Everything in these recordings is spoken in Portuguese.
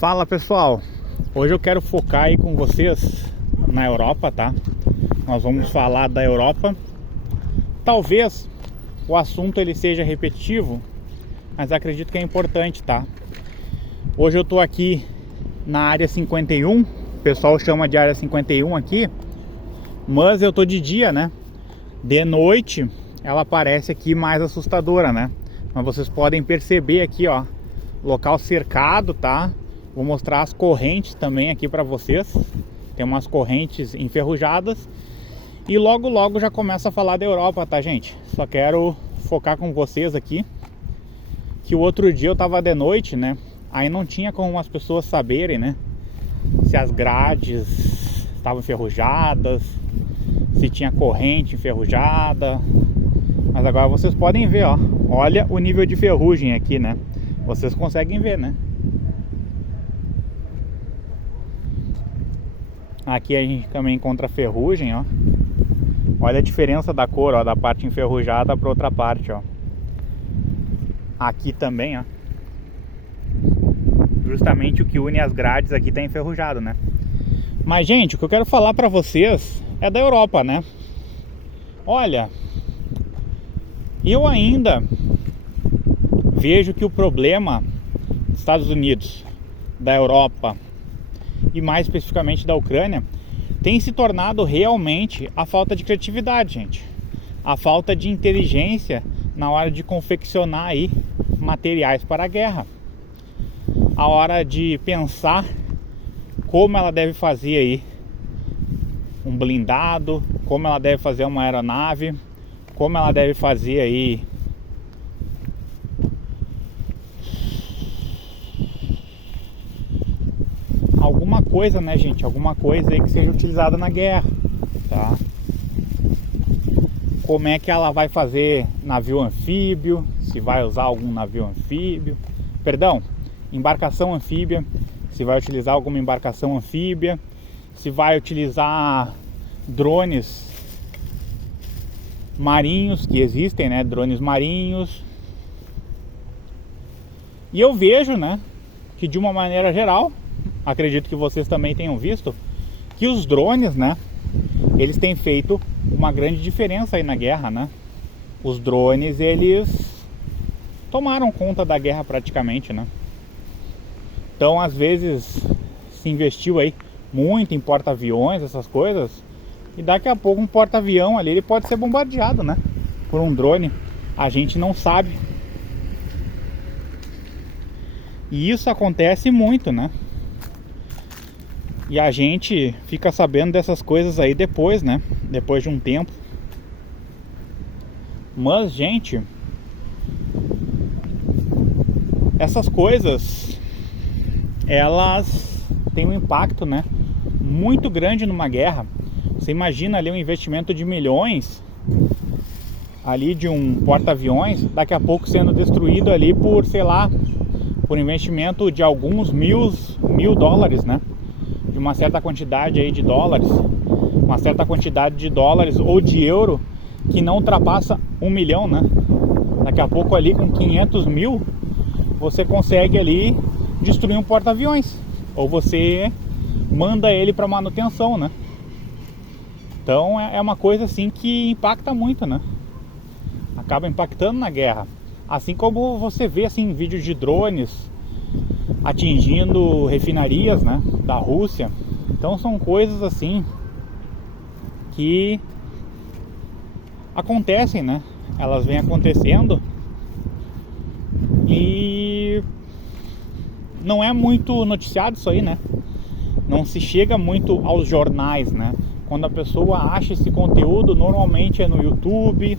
Fala pessoal, hoje eu quero focar aí com vocês na Europa, tá? Nós vamos falar da Europa. Talvez o assunto ele seja repetitivo, mas acredito que é importante, tá? Hoje eu tô aqui na área 51, o pessoal chama de área 51 aqui, mas eu tô de dia, né? De noite ela parece aqui mais assustadora, né? Mas vocês podem perceber aqui, ó, local cercado, tá? Vou mostrar as correntes também aqui para vocês. Tem umas correntes enferrujadas. E logo logo já começa a falar da Europa, tá, gente? Só quero focar com vocês aqui que o outro dia eu tava de noite, né? Aí não tinha como as pessoas saberem, né? Se as grades estavam enferrujadas, se tinha corrente enferrujada. Mas agora vocês podem ver, ó. Olha o nível de ferrugem aqui, né? Vocês conseguem ver, né? Aqui a gente também encontra ferrugem, ó. Olha a diferença da cor, ó, da parte enferrujada para outra parte, ó. Aqui também, ó. Justamente o que une as grades aqui tá enferrujado, né? Mas, gente, o que eu quero falar para vocês é da Europa, né? Olha, eu ainda vejo que o problema dos Estados Unidos, da Europa e mais especificamente da Ucrânia tem se tornado realmente a falta de criatividade, gente. A falta de inteligência na hora de confeccionar aí materiais para a guerra. A hora de pensar como ela deve fazer aí um blindado, como ela deve fazer uma aeronave, como ela deve fazer aí alguma coisa, né, gente? Alguma coisa aí que seja utilizada na guerra, tá? Como é que ela vai fazer navio anfíbio, se vai usar algum navio anfíbio, perdão, embarcação anfíbia, se vai utilizar alguma embarcação anfíbia, se vai utilizar drones marinhos, que existem, né, drones marinhos. E eu vejo, né, que de uma maneira geral, acredito que vocês também tenham visto, que os drones, né, eles têm feito uma grande diferença aí na guerra, né? Os drones, eles tomaram conta da guerra praticamente, né? Então, às vezes, se investiu aí muito em porta-aviões, essas coisas, e daqui a pouco um porta-avião ali, ele pode ser bombardeado, né? Por um drone. A gente não sabe. E isso acontece muito, né? E a gente fica sabendo dessas coisas aí depois, né? Depois de um tempo. Mas, gente, essas coisas, elas têm um impacto, né, muito grande numa guerra. Você imagina ali um investimento de milhões ali de um porta-aviões, daqui a pouco sendo destruído ali por, sei lá, por investimento de alguns mil dólares, né? De uma certa quantidade aí de dólares, uma certa quantidade de dólares ou de euro que não ultrapassa 1 milhão, né? Daqui a pouco ali com 500 mil você consegue ali destruir um porta-aviões, ou você manda ele para manutenção, né? Então é uma coisa assim que impacta muito, né? Acaba impactando na guerra. Assim como você vê assim vídeos de drones atingindo refinarias, né, da Rússia. Então são coisas assim que acontecem, né? Elas vêm acontecendo e não é muito noticiado isso aí, né? Não se chega muito aos jornais, né? Quando a pessoa acha esse conteúdo, normalmente é no YouTube,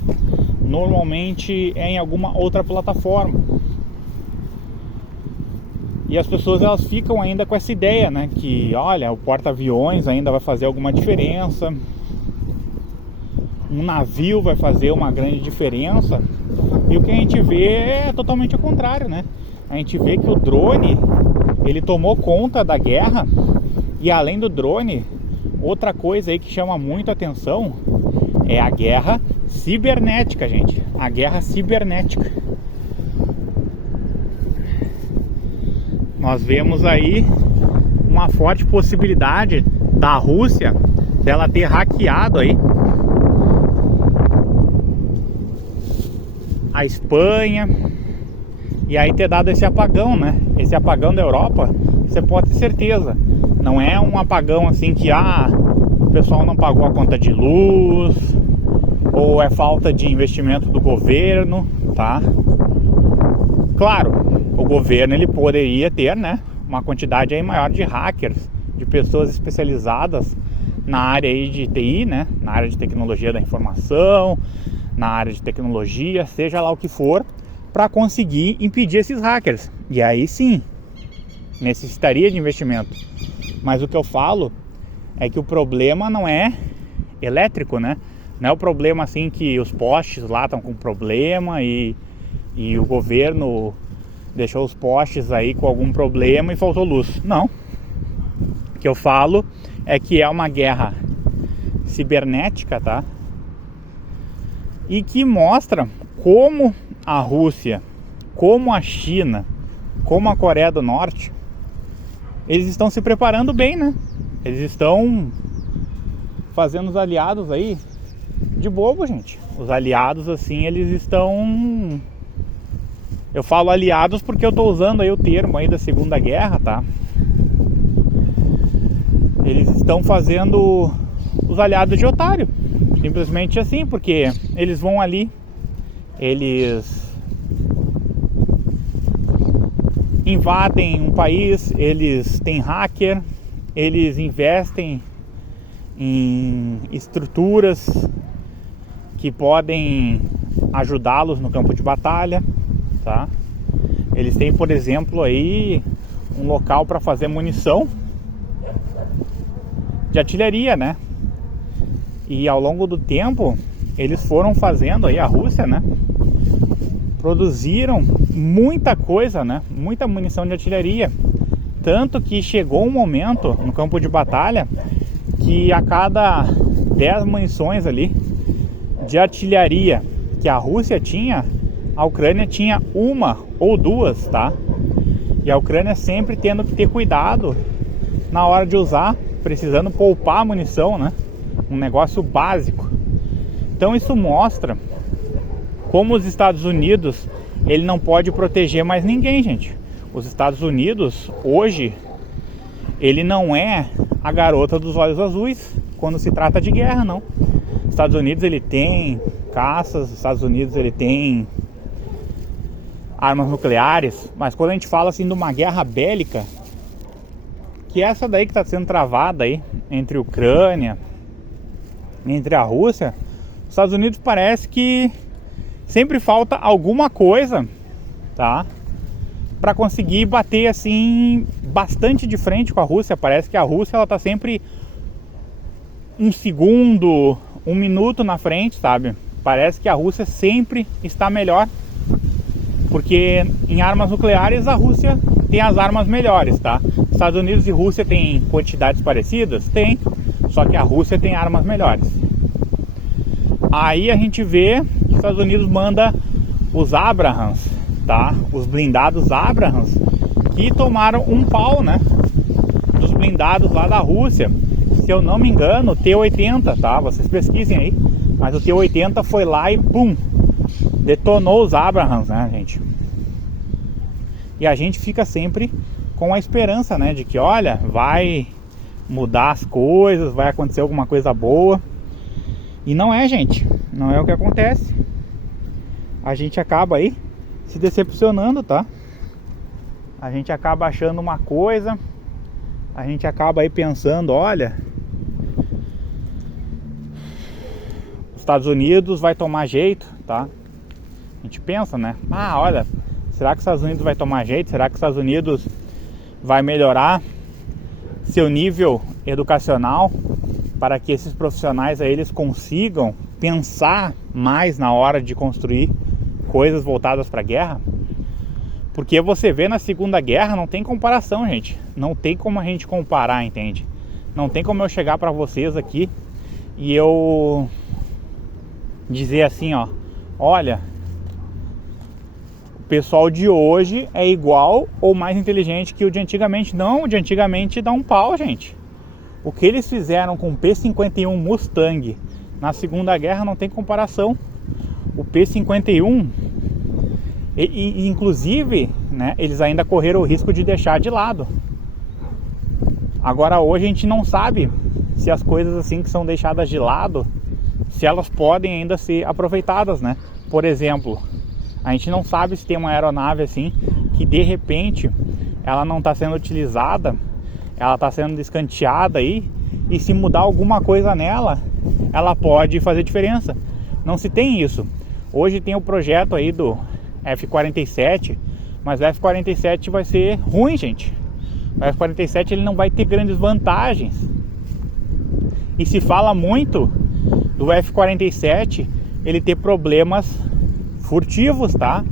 normalmente é em alguma outra plataforma. E as pessoas, elas ficam ainda com essa ideia, né, que olha, o porta-aviões ainda vai fazer alguma diferença, um navio vai fazer uma grande diferença. E o que a gente vê é totalmente o contrário, né? A gente vê que o drone, ele tomou conta da guerra. E além do drone, outra coisa aí que chama muito atenção é a guerra cibernética, gente. A guerra cibernética. nós vemos aí uma forte possibilidade da Rússia dela ter hackeado aí a Espanha e aí ter dado esse apagão, né? Esse apagão da Europa, você pode ter certeza, não é um apagão assim que o pessoal não pagou a conta de luz ou é falta de investimento do governo, tá? Claro, o governo ele poderia ter, né, uma quantidade aí maior de hackers, de pessoas especializadas na área aí de TI, né, na área de tecnologia da informação, na área de tecnologia, seja lá o que for, para conseguir impedir esses hackers. E aí sim, necessitaria de investimento. Mas o que eu falo é que o problema não é elétrico, né? Não é o problema assim que os postes lá estão com problema e o governo deixou os postes aí com algum problema e faltou luz. Não. O que eu falo é que é uma guerra cibernética, tá? E que mostra como a Rússia, como a China, como a Coreia do Norte, eles estão se preparando bem, né? Eles estão fazendo os aliados aí de bobo, gente. Os aliados, assim, eles estão... Eu falo aliados porque eu tô usando aí o termo aí da Segunda Guerra, tá? Eles estão fazendo os aliados de otário. Simplesmente assim, porque eles vão ali, eles invadem um país, eles têm hacker, eles investem em estruturas que podem ajudá-los no campo de batalha, tá? Eles têm, por exemplo, aí um local para fazer munição de artilharia, né? E ao longo do tempo eles foram fazendo aí, a Rússia, né, produziram muita coisa, né, muita munição de artilharia, tanto que chegou um momento no campo de batalha que a cada 10 munições ali de artilharia que a Rússia tinha, a Ucrânia tinha uma ou duas, tá? E a Ucrânia sempre tendo que ter cuidado na hora de usar, precisando poupar a munição, né? Um negócio básico. Então isso mostra como os Estados Unidos, ele não pode proteger mais ninguém, gente. Os Estados Unidos hoje, ele não é a garota dos olhos azuis quando se trata de guerra, não. Os Estados Unidos, ele tem caças, os Estados Unidos, ele tem armas nucleares, mas quando a gente fala assim de uma guerra bélica, que é essa daí que está sendo travada aí entre a Ucrânia, entre a Rússia, os Estados Unidos parece que sempre falta alguma coisa, tá? Para conseguir bater assim bastante de frente com a Rússia. Parece que a Rússia ela tá sempre um segundo, um minuto na frente, sabe? Parece que a Rússia sempre está melhor, porque em armas nucleares a Rússia tem as armas melhores, tá? Estados Unidos e Rússia têm quantidades parecidas? Tem, só que a Rússia tem armas melhores. Aí a gente vê que os Estados Unidos manda os Abrams, tá? Os blindados Abrams, que tomaram um pau, né? Dos blindados lá da Rússia. Se eu não me engano, o T-80, tá? Vocês pesquisem aí. Mas o T-80 foi lá e pum! Detonou os Abrams, né, gente? E a gente fica sempre com a esperança, né? De que, olha, vai mudar as coisas, vai acontecer alguma coisa boa. E não é, gente. Não é o que acontece. A gente acaba aí se decepcionando, tá? A gente acaba achando uma coisa, a gente acaba aí pensando, olha, os Estados Unidos vai tomar jeito, tá? A gente pensa, né? Ah, olha, será que os Estados Unidos vai tomar jeito? Será que os Estados Unidos vai melhorar seu nível educacional para que esses profissionais aí, eles consigam pensar mais na hora de construir coisas voltadas para a guerra? Porque você vê na Segunda Guerra, não tem comparação, gente. Não tem como a gente comparar, entende? Não tem como eu chegar para vocês aqui e eu dizer assim, ó, olha, pessoal de hoje é igual ou mais inteligente que o de antigamente. Não, o de antigamente dá um pau, gente. O que eles fizeram com o P-51 Mustang na Segunda Guerra não tem comparação. O P-51, inclusive, né, eles ainda correram o risco de deixar de lado. Agora hoje a gente não sabe se as coisas assim que são deixadas de lado, se elas podem ainda ser aproveitadas, né? Por exemplo, a gente não sabe se tem uma aeronave assim que de repente ela não está sendo utilizada, ela está sendo descanteada aí, e se mudar alguma coisa nela, ela pode fazer diferença. Não se tem isso. Hoje tem o projeto aí do F-47, mas o F-47 vai ser ruim, gente. O F-47 ele não vai ter grandes vantagens. E se fala muito do F-47 ele ter problemas furtivos, tá?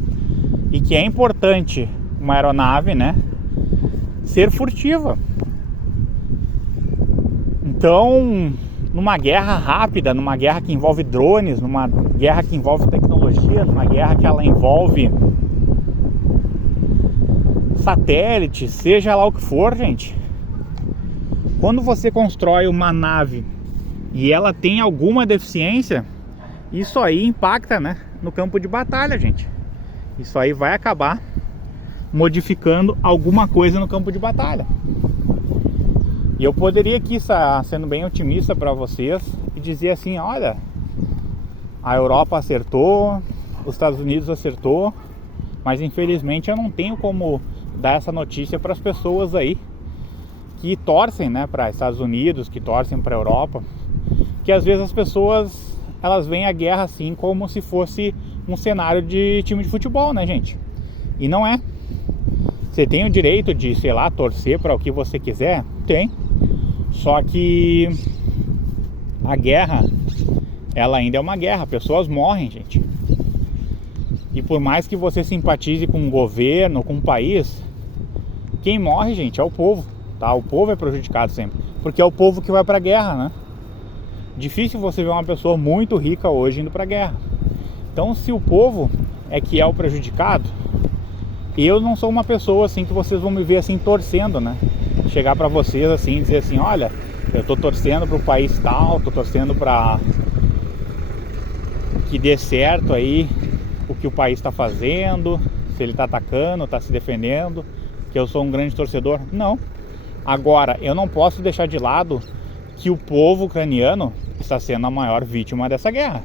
E que é importante uma aeronave, né, ser furtiva. Então, numa guerra rápida, numa guerra que envolve drones, numa guerra que envolve tecnologia, numa guerra que ela envolve satélites, seja lá o que for, gente, quando você constrói uma nave e ela tem alguma deficiência, isso aí impacta, né, no campo de batalha, gente. Isso aí vai acabar modificando alguma coisa no campo de batalha. E eu poderia aqui estar sendo bem otimista para vocês e dizer assim, olha, a Europa acertou, os Estados Unidos acertou, mas infelizmente eu não tenho como dar essa notícia para as pessoas aí que torcem, né, para Estados Unidos, que torcem para a Europa, que às vezes as pessoas elas veem a guerra assim como se fosse um cenário de time de futebol, né, gente? E não é. Você tem o direito de, sei lá, torcer para o que você quiser? Tem. Só que a guerra, ela ainda é uma guerra. Pessoas morrem, gente. E por mais que você simpatize com um governo, com um país, quem morre, gente, é o povo, tá? O povo é prejudicado sempre. Porque é o povo que vai pra guerra, né? Difícil você ver uma pessoa muito rica hoje indo pra guerra. Então, se o povo é que é o prejudicado, eu não sou uma pessoa assim que vocês vão me ver assim torcendo, né? Chegar pra vocês assim, dizer assim, olha, eu tô torcendo pro país tal, tô torcendo pra que dê certo aí o que o país tá fazendo, se ele tá atacando, tá se defendendo, que eu sou um grande torcedor. Não. Agora, eu não posso deixar de lado que o povo ucraniano está sendo a maior vítima dessa guerra.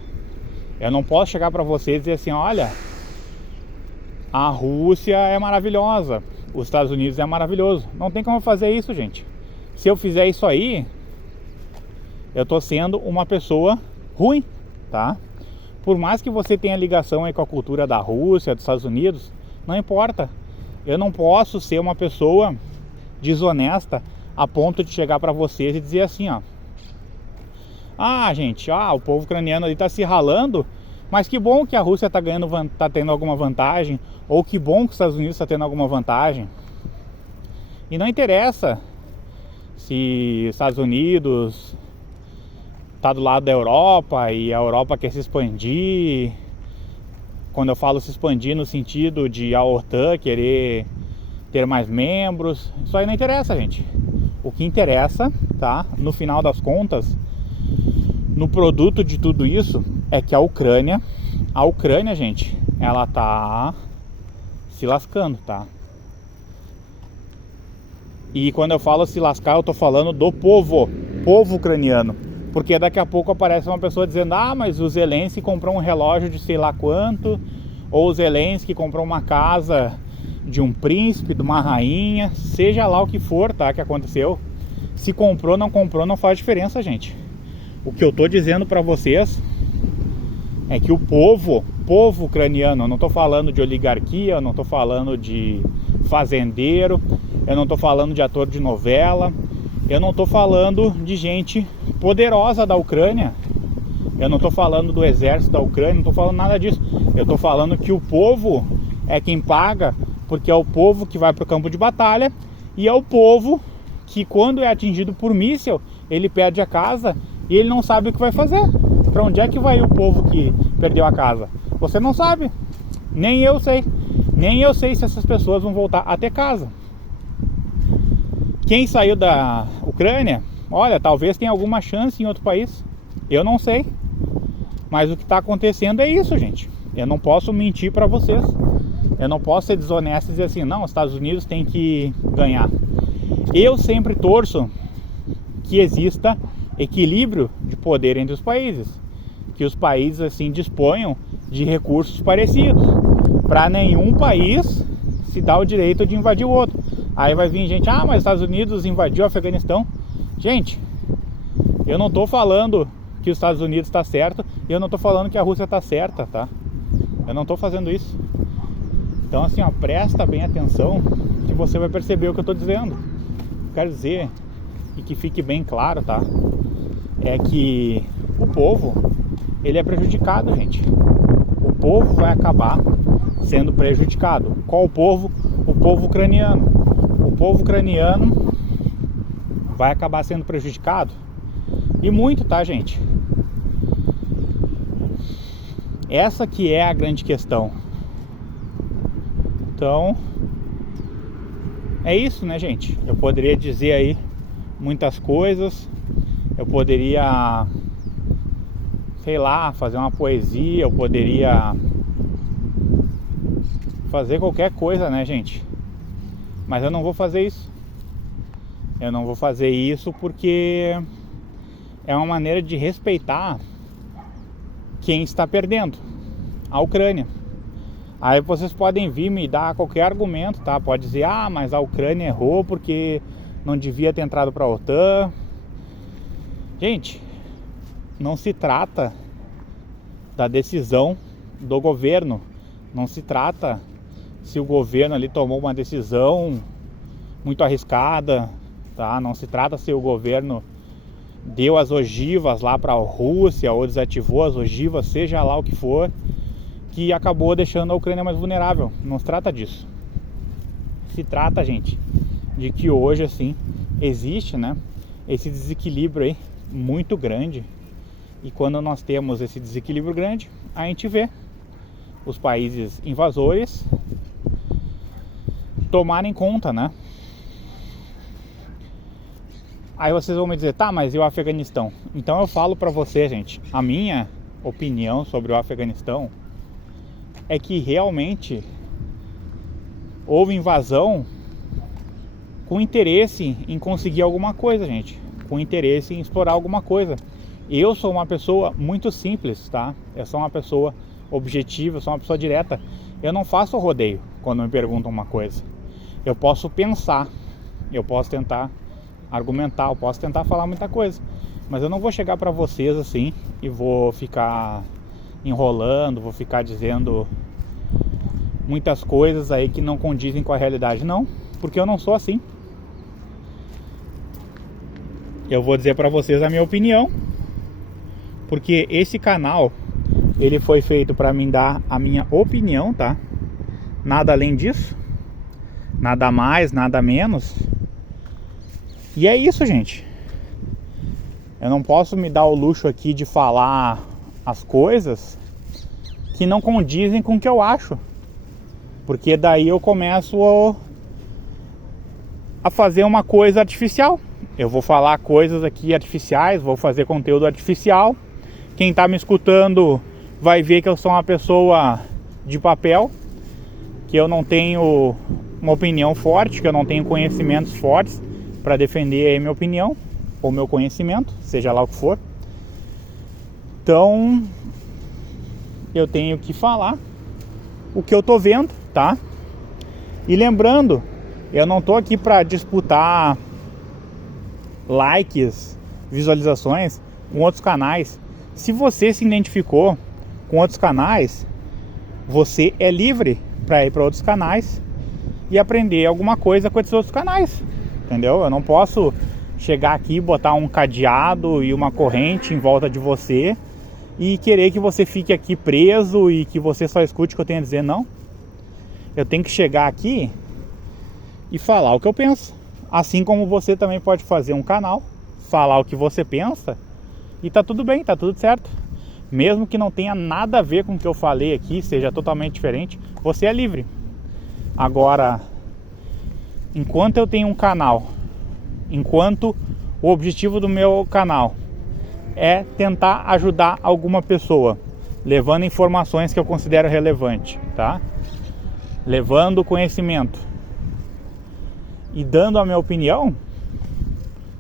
Eu não posso chegar para vocês e dizer assim, olha, a Rússia é maravilhosa, os Estados Unidos é maravilhoso. Não tem como fazer isso, gente. Se eu fizer isso aí, eu tô sendo uma pessoa ruim, tá? Por mais que você tenha ligação aí com a cultura da Rússia, dos Estados Unidos, não importa. Eu não posso ser uma pessoa desonesta a ponto de chegar para vocês e dizer assim, ó, ah, gente, o povo ucraniano ali tá se ralando, mas que bom que a Rússia tá ganhando, tá tendo alguma vantagem, ou que bom que os Estados Unidos tá tendo alguma vantagem. E não interessa se os Estados Unidos tá do lado da Europa e a Europa quer se expandir. Quando eu falo se expandir no sentido de a OTAN querer ter mais membros, isso aí não interessa, gente. O que interessa, tá, no final das contas, no produto de tudo isso, é que a Ucrânia, gente, ela tá se lascando, tá? E quando eu falo se lascar, eu tô falando do povo ucraniano. Porque daqui a pouco aparece uma pessoa dizendo, mas o Zelensky comprou um relógio de sei lá quanto, ou o Zelensky comprou uma casa de um príncipe, de uma rainha, seja lá o que for, tá, que aconteceu. Se comprou, não faz diferença, gente. O que eu tô dizendo pra vocês é que o povo ucraniano, eu não tô falando de oligarquia, eu não tô falando de fazendeiro, eu não tô falando de ator de novela, eu não tô falando de gente poderosa da Ucrânia, eu não tô falando do exército da Ucrânia, não tô falando nada disso. Eu tô falando que o povo é quem paga, porque é o povo que vai pro campo de batalha e é o povo que, quando é atingido por míssil, ele perde a casa e ele não sabe o que vai fazer. Para onde é que vai o povo que perdeu a casa? Você não sabe, nem eu sei. Nem eu sei se essas pessoas vão voltar até casa. Quem saiu da Ucrânia, olha, talvez tenha alguma chance em outro país. Eu não sei. Mas o que está acontecendo é isso, gente. Eu não posso mentir para vocês. Eu não posso ser desonesto e dizer assim, não, os Estados Unidos tem que ganhar. Eu sempre torço que exista equilíbrio de poder entre os países. Que os países assim disponham de recursos parecidos. Para nenhum país se dar o direito de invadir o outro. Aí vai vir gente, mas os Estados Unidos invadiu o Afeganistão. Gente, eu não estou falando que os Estados Unidos está certo, e eu não estou falando que a Rússia está certa, tá? Eu não estou fazendo isso. Então assim, ó, presta bem atenção que você vai perceber o que eu estou dizendo. Quero dizer, e que fique bem claro, tá? É que o povo, ele é prejudicado, gente. O povo vai acabar sendo prejudicado. Qual o povo? O povo ucraniano. O povo ucraniano vai acabar sendo prejudicado. E muito, tá, gente? Essa que é a grande questão. Então, é isso, né, gente? Eu poderia dizer aí muitas coisas. Eu poderia, sei lá, fazer uma poesia. Eu poderia fazer qualquer coisa, né, gente? Mas eu não vou fazer isso. Eu não vou fazer isso porque é uma maneira de respeitar quem está perdendo, a Ucrânia. Aí vocês podem vir me dar qualquer argumento, tá? Pode dizer, mas a Ucrânia errou porque não devia ter entrado para a OTAN. Gente, não se trata da decisão do governo. Não se trata se o governo ali tomou uma decisão muito arriscada, tá? Não se trata se o governo deu as ogivas lá para a Rússia ou desativou as ogivas, seja lá o que for, que acabou deixando a Ucrânia mais vulnerável. Não se trata disso. Se trata, gente, de que hoje assim existe, né, esse desequilíbrio aí muito grande. E quando nós temos esse desequilíbrio grande, a gente vê os países invasores tomarem conta, né? Aí vocês vão me dizer, tá, mas e o Afeganistão? Então eu falo pra você, gente, a minha opinião sobre o Afeganistão é que realmente houve invasão com interesse em conseguir alguma coisa, gente. Com interesse em explorar alguma coisa. Eu sou uma pessoa muito simples, tá? Eu sou uma pessoa objetiva, eu sou uma pessoa direta. Eu não faço rodeio quando me perguntam uma coisa. Eu posso pensar, eu posso tentar argumentar, eu posso tentar falar muita coisa, mas eu não vou chegar pra vocês assim e vou ficar enrolando, vou ficar dizendo muitas coisas aí que não condizem com a realidade, não, porque eu não sou assim. Eu vou dizer pra vocês a minha opinião, porque esse canal, ele foi feito pra mim dar a minha opinião, tá? Nada além disso, nada mais, nada menos. E é isso, gente. Eu não posso me dar o luxo aqui de falar as coisas que não condizem com o que eu acho, porque daí eu começo a fazer uma coisa artificial. Eu vou falar coisas aqui artificiais, vou fazer conteúdo artificial. Quem tá me escutando vai ver que eu sou uma pessoa de papel, que eu não tenho uma opinião forte, que eu não tenho conhecimentos fortes para defender a minha opinião ou meu conhecimento, seja lá o que for. Então eu tenho que falar o que eu tô vendo, tá? E lembrando, eu não tô aqui para disputar likes, visualizações com outros canais. Se você se identificou com outros canais, você é livre para ir para outros canais e aprender alguma coisa com esses outros canais, entendeu? Eu não posso chegar aqui, botar um cadeado e uma corrente em volta de você e querer que você fique aqui preso e que você só escute o que eu tenho a dizer, não. Eu tenho que chegar aqui e falar o que eu penso. Assim como você também pode fazer um canal, falar o que você pensa e tá tudo bem, tá tudo certo. Mesmo que não tenha nada a ver com o que eu falei aqui, seja totalmente diferente, você é livre. Agora, enquanto eu tenho um canal, enquanto o objetivo do meu canal é tentar ajudar alguma pessoa, levando informações que eu considero relevante, tá? Levando conhecimento e dando a minha opinião,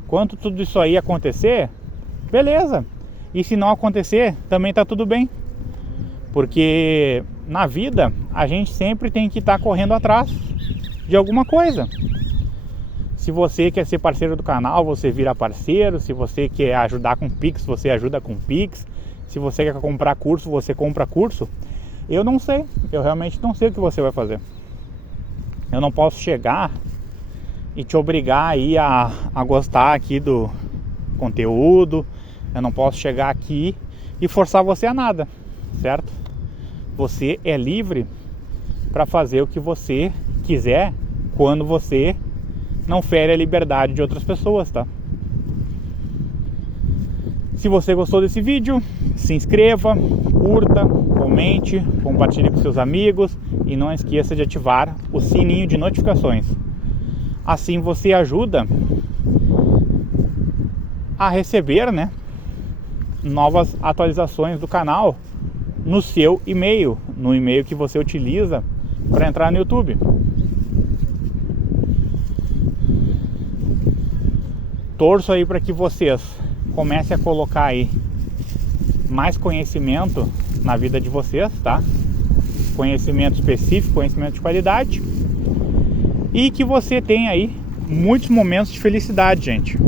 quando tudo isso aí acontecer, beleza. E se não acontecer, também tá tudo bem. Porque na vida a gente sempre tem que estar correndo atrás de alguma coisa. Se você quer ser parceiro do canal, você vira parceiro. Se você quer ajudar com Pix, você ajuda com Pix. Se você quer comprar curso, você compra curso. Eu não sei, eu realmente não sei o que você vai fazer. Eu não posso chegar e te obrigar aí a gostar aqui do conteúdo. Eu não posso chegar aqui e forçar você a nada, certo? Você é livre para fazer o que você quiser quando você não fere a liberdade de outras pessoas, tá? Se você gostou desse vídeo, se inscreva, curta, comente, compartilhe com seus amigos e não esqueça de ativar o sininho de notificações. Assim você ajuda a receber, né, novas atualizações do canal no seu e-mail, no e-mail que você utiliza para entrar no YouTube. Torço aí para que vocês comecem a colocar aí mais conhecimento na vida de vocês, tá? Conhecimento específico, conhecimento de qualidade, e que você tenha aí muitos momentos de felicidade, gente.